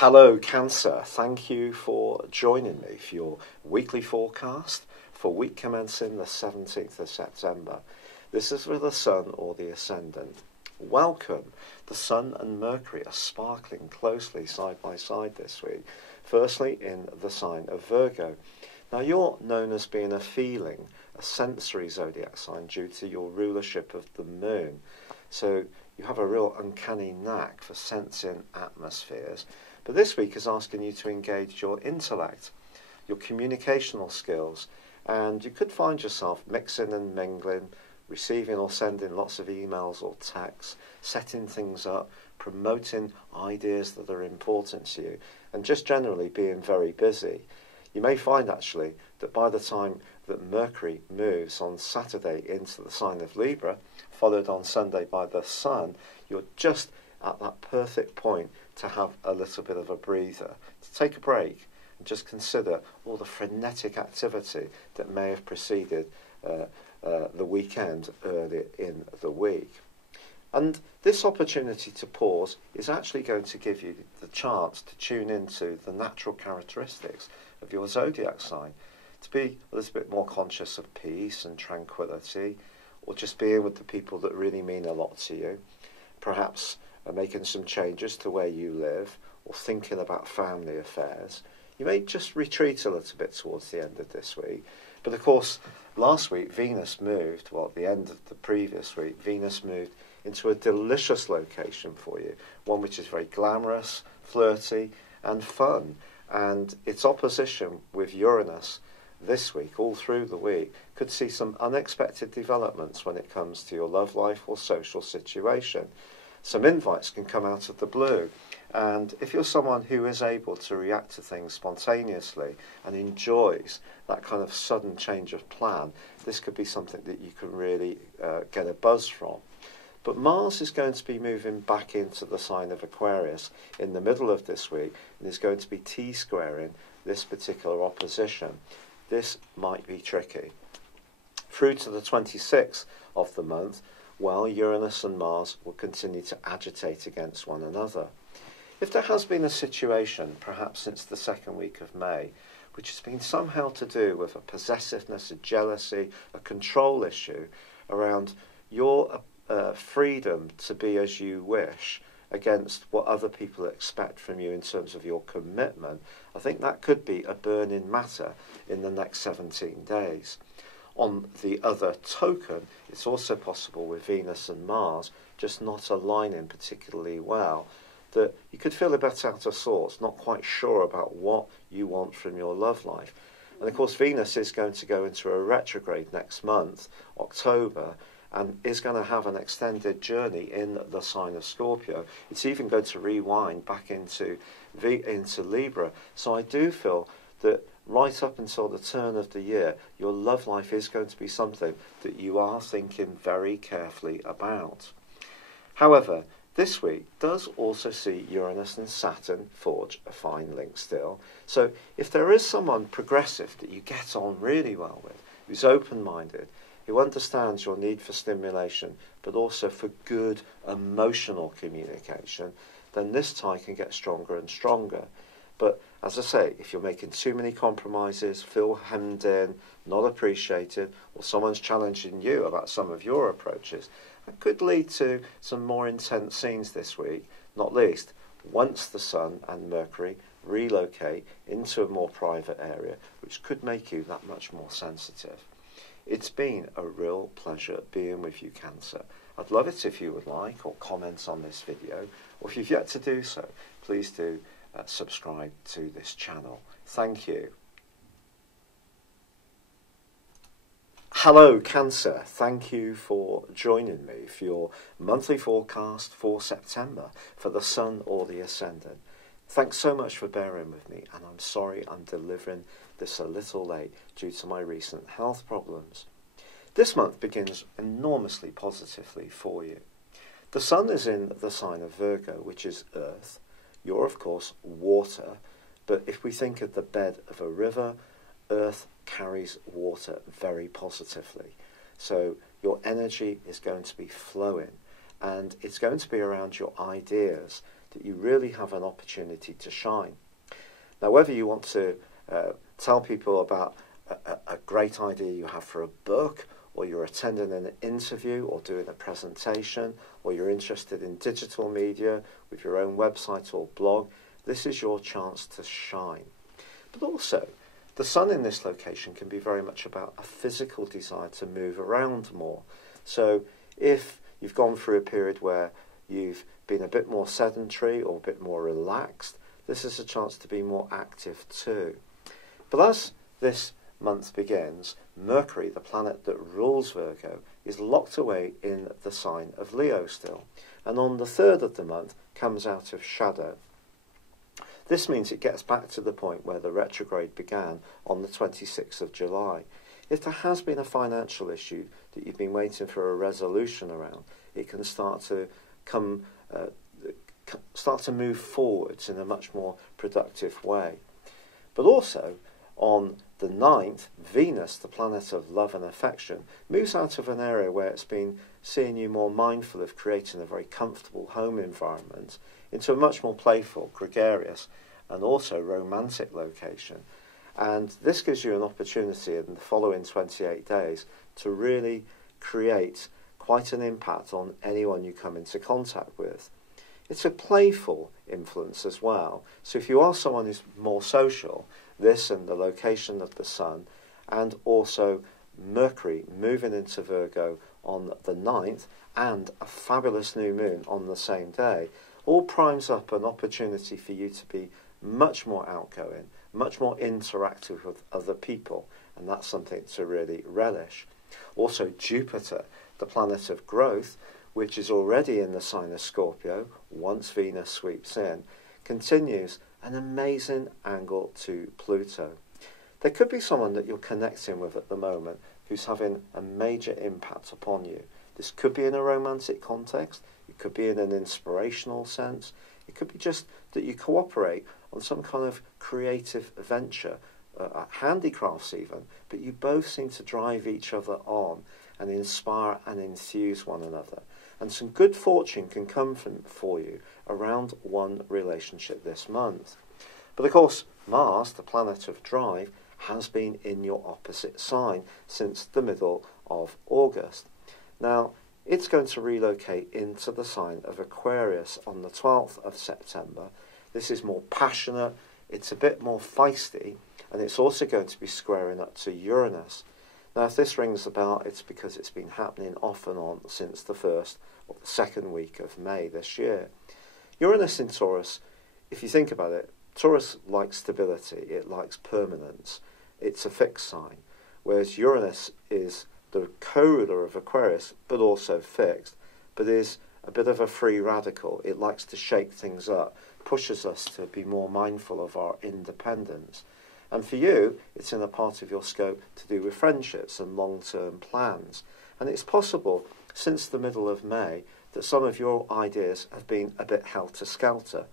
Hello Cancer, thank you for joining me for your weekly forecast for week commencing the 17th of September. This is with the Sun or the Ascendant. Welcome. The Sun and Mercury are sparkling closely side by side this week. Firstly in the sign of Virgo. Now you're known as being a sensory zodiac sign due to your rulership of the moon. So you have a real uncanny knack for sensing atmospheres. But this week is asking you to engage your intellect, your communicational skills, and you could find yourself mixing and mingling, receiving or sending lots of emails or texts, setting things up, promoting ideas that are important to you, and just generally being very busy. You may find actually that by the time that Mercury moves on Saturday into the sign of Libra, followed on Sunday by the Sun, you're just at that perfect point to have a little bit of a breather, to take a break and just consider all the frenetic activity that may have preceded the weekend earlier in the week. And this opportunity to pause is actually going to give you the chance to tune into the natural characteristics of your zodiac sign, to be a little bit more conscious of peace and tranquility, or just being with the people that really mean a lot to you, perhaps making some changes to where you live, or thinking about family affairs. You may just retreat a little bit towards the end of this week. But of course, last week Venus moved, well, at the end of the previous week, Venus moved into a delicious location for you, one which is very glamorous, flirty, and fun. And its opposition with Uranus this week, all through the week, could see some unexpected developments when it comes to your love life or social situation. Some invites can come out of the blue, and if you're someone who is able to react to things spontaneously and enjoys that kind of sudden change of plan, this could be something that you can really get a buzz from. But Mars is going to be moving back into the sign of Aquarius in the middle of this week, and is going to be T-squaring this particular opposition. This might be tricky. Through to the 26th of the month, well, Uranus and Mars will continue to agitate against one another. If there has been a situation, perhaps since the second week of May, which has been somehow to do with a possessiveness, a jealousy, a control issue around your freedom to be as you wish against what other people expect from you in terms of your commitment, I think that could be a burning matter in the next 17 days. On the other token, it's also possible with Venus and Mars just not aligning particularly well, that you could feel a bit out of sorts, not quite sure about what you want from your love life. And of course, Venus is going to go into a retrograde next month, October, and is going to have an extended journey in the sign of Scorpio. It's even going to rewind back into Libra. So I do feel that right up until the turn of the year, your love life is going to be something that you are thinking very carefully about. However, this week does also see Uranus and Saturn forge a fine link still. So if there is someone progressive that you get on really well with, who's open-minded, who understands your need for stimulation, but also for good emotional communication, then this tie can get stronger and stronger. But as I say, if you're making too many compromises, feel hemmed in, not appreciated, or someone's challenging you about some of your approaches, that could lead to some more intense scenes this week, not least once the Sun and Mercury relocate into a more private area, which could make you that much more sensitive. It's been a real pleasure being with you, Cancer. I'd love it if you would like or comment on this video, or if you've yet to do so, please do subscribe to this channel. Thank you. Hello Cancer, thank you for joining me for your monthly forecast for September for the Sun or the Ascendant. Thanks so much for bearing with me, and I'm sorry I'm delivering this a little late due to my recent health problems. This month begins enormously positively for you. The Sun is in the sign of Virgo, which is Earth. You're, of course, water, but if we think of the bed of a river, Earth carries water very positively. So your energy is going to be flowing, and it's going to be around your ideas, that you really have an opportunity to shine. Now, whether you want to tell people about a great idea you have for a book, or you're attending an interview or doing a presentation, or you're interested in digital media with your own website or blog, this is your chance to shine. But also, the sun in this location can be very much about a physical desire to move around more. So if you've gone through a period where you've been a bit more sedentary or a bit more relaxed, this is a chance to be more active too. But as this month begins, Mercury, the planet that rules Virgo, is locked away in the sign of Leo still, and on the 3rd of the month comes out of shadow. This means it gets back to the point where the retrograde began on the 26th of July. If there has been a financial issue that you've been waiting for a resolution around, it can start to move forwards in a much more productive way. But also, on the 9th, Venus, the planet of love and affection, moves out of an area where it's been seeing you more mindful of creating a very comfortable home environment into a much more playful, gregarious, and also romantic location. And this gives you an opportunity in the following 28 days to really create quite an impact on anyone you come into contact with. It's a playful influence as well. So if you are someone who's more social, this and the location of the sun, and also Mercury moving into Virgo on the 9th, and a fabulous new moon on the same day, all primes up an opportunity for you to be much more outgoing, much more interactive with other people, and that's something to really relish. Also, Jupiter, the planet of growth, which is already in the sign of Scorpio, once Venus sweeps in, continues an amazing angle to Pluto. There could be someone that you're connecting with at the moment who's having a major impact upon you. This could be in a romantic context, it could be in an inspirational sense, it could be just that you cooperate on some kind of creative venture, handicrafts even, but you both seem to drive each other on and inspire and enthuse one another. And some good fortune can come for you around one relationship this month. But of course, Mars, the planet of drive, has been in your opposite sign since the middle of August. Now, it's going to relocate into the sign of Aquarius on the 12th of September. This is more passionate, it's a bit more feisty, and it's also going to be squaring up to Uranus. Now, if this rings a bell, it's because it's been happening off and on since the first or the second week of May this year. Uranus in Taurus, if you think about it, Taurus likes stability, it likes permanence, it's a fixed sign, whereas Uranus is the co-ruler of Aquarius, but also fixed, but is a bit of a free radical. It likes to shake things up, pushes us to be more mindful of our independence. And for you, it's in a part of your scope to do with friendships and long-term plans. And it's possible, since the middle of May, that some of your ideas have been a bit helter-skelter,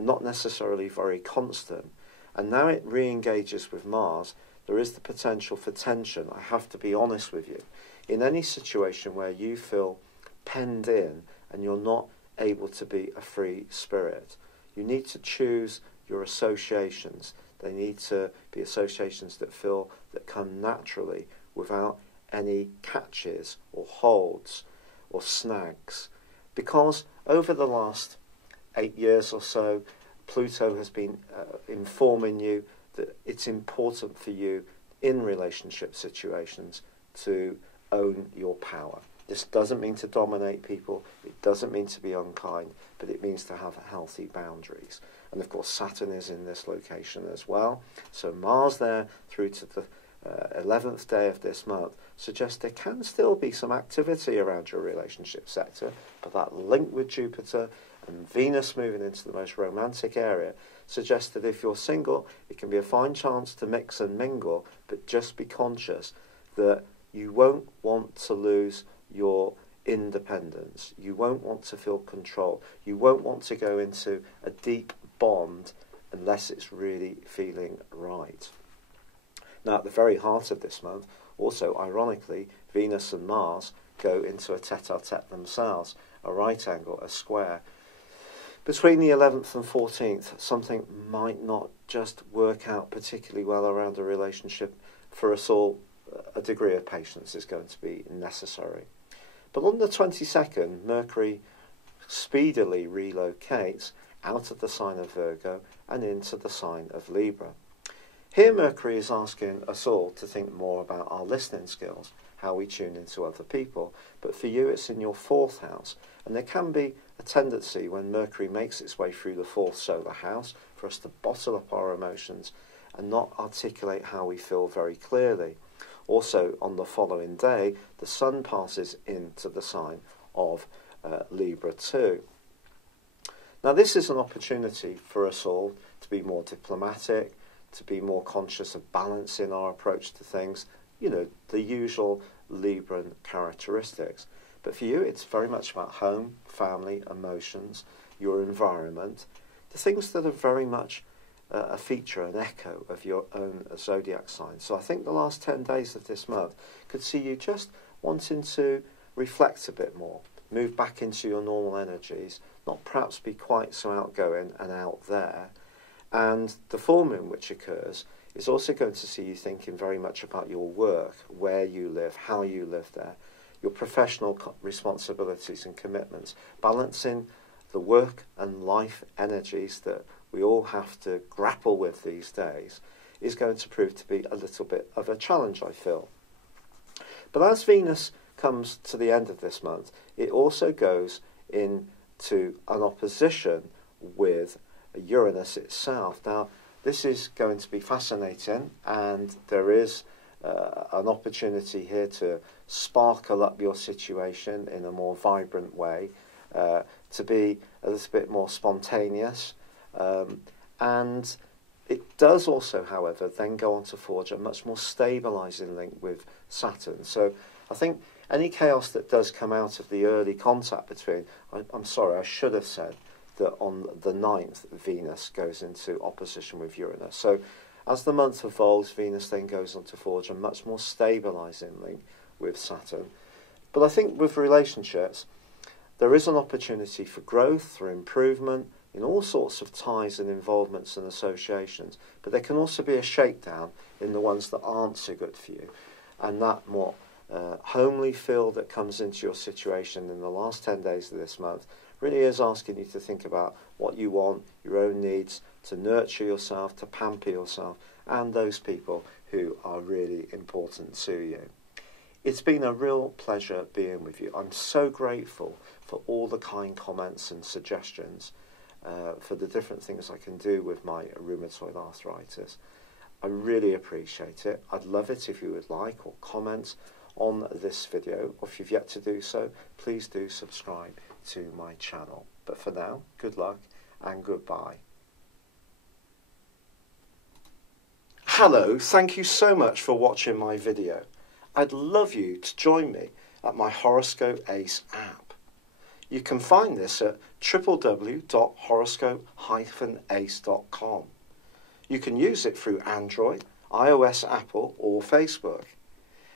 not necessarily very constant. And now it re-engages with Mars, there is the potential for tension, I have to be honest with you. In any situation where you feel penned in and you're not able to be a free spirit, you need to choose your associations. They need to be associations that come naturally without any catches or holds or snags. Because over the last 8 years or so, Pluto has been informing you that it's important for you in relationship situations to own your power. This doesn't mean to dominate people, it doesn't mean to be unkind, but it means to have healthy boundaries. And of course Saturn is in this location as well, so Mars there through to the 11th day of this month suggests there can still be some activity around your relationship sector, but that link with Jupiter and Venus moving into the most romantic area suggests that if you're single, it can be a fine chance to mix and mingle, but just be conscious that you won't want to lose your independence. You won't want to feel control. You won't want to go into a deep bond unless it's really feeling right. Now, at the very heart of this month, also ironically, Venus and Mars go into a tete-a-tete themselves, a right angle, a square. Between the 11th and 14th, something might not just work out particularly well around a relationship. For us all, a degree of patience is going to be necessary. But on the 22nd, Mercury speedily relocates out of the sign of Virgo and into the sign of Libra. Here Mercury is asking us all to think more about our listening skills, how we tune into other people, but for you it's in your 4th house, and there can be a tendency when Mercury makes its way through the 4th solar house for us to bottle up our emotions and not articulate how we feel very clearly. Also, on the following day, the Sun passes into the sign of Libra too. Now this is an opportunity for us all to be more diplomatic, to be more conscious of balance in our approach to things, the usual Libran characteristics. But for you, it's very much about home, family, emotions, your environment, the things that are very much a feature, an echo of your own zodiac sign. So I think the last 10 days of this month could see you just wanting to reflect a bit more, move back into your normal energies, not perhaps be quite so outgoing and out there. And the full moon which occurs is also going to see you thinking very much about your work, where you live, how you live there, your professional responsibilities and commitments, balancing the work and life energies that we all have to grapple with these days is going to prove to be a little bit of a challenge, I feel. But as Venus comes to the end of this month, it also goes into an opposition with Uranus itself. Now, this is going to be fascinating, and there is an opportunity here to sparkle up your situation in a more vibrant way, to be a little bit more spontaneous, and it does also, however, then go on to forge a much more stabilising link with Saturn. So I think any chaos that does come out of the early contact between, I'm sorry, I should have said that on the 9th, Venus goes into opposition with Uranus. So as the month evolves, Venus then goes on to forge a much more stabilising link with Saturn. But I think with relationships, there is an opportunity for growth, for improvement, in all sorts of ties and involvements and associations. But there can also be a shakedown in the ones that aren't so good for you. And that more homely feel that comes into your situation in the last 10 days of this month really is asking you to think about what you want, your own needs, to nurture yourself, to pamper yourself, and those people who are really important to you. It's been a real pleasure being with you. I'm so grateful for all the kind comments and suggestions, for the different things I can do with my rheumatoid arthritis. I really appreciate it. I'd love it if you would like or comment on this video, or if you've yet to do so, please do subscribe to my channel. But for now, good luck and goodbye. Hello, thank you so much for watching my video. I'd love you to join me at my Horoscope Ace app. You can find this at www.horoscope-ace.com. You can use it through Android, iOS, Apple or Facebook.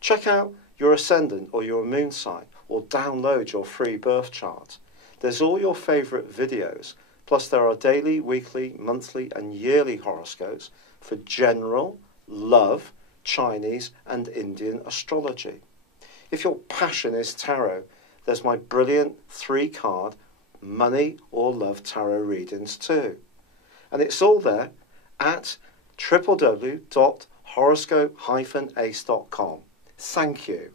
Check out your ascendant or your moon sign, or download your free birth chart. There's all your favourite videos, plus there are daily, weekly, monthly and yearly horoscopes for general, love, Chinese and Indian astrology. If your passion is tarot, there's my brilliant 3-card money or love tarot readings too. And it's all there at www.horoscope-ace.com. Thank you.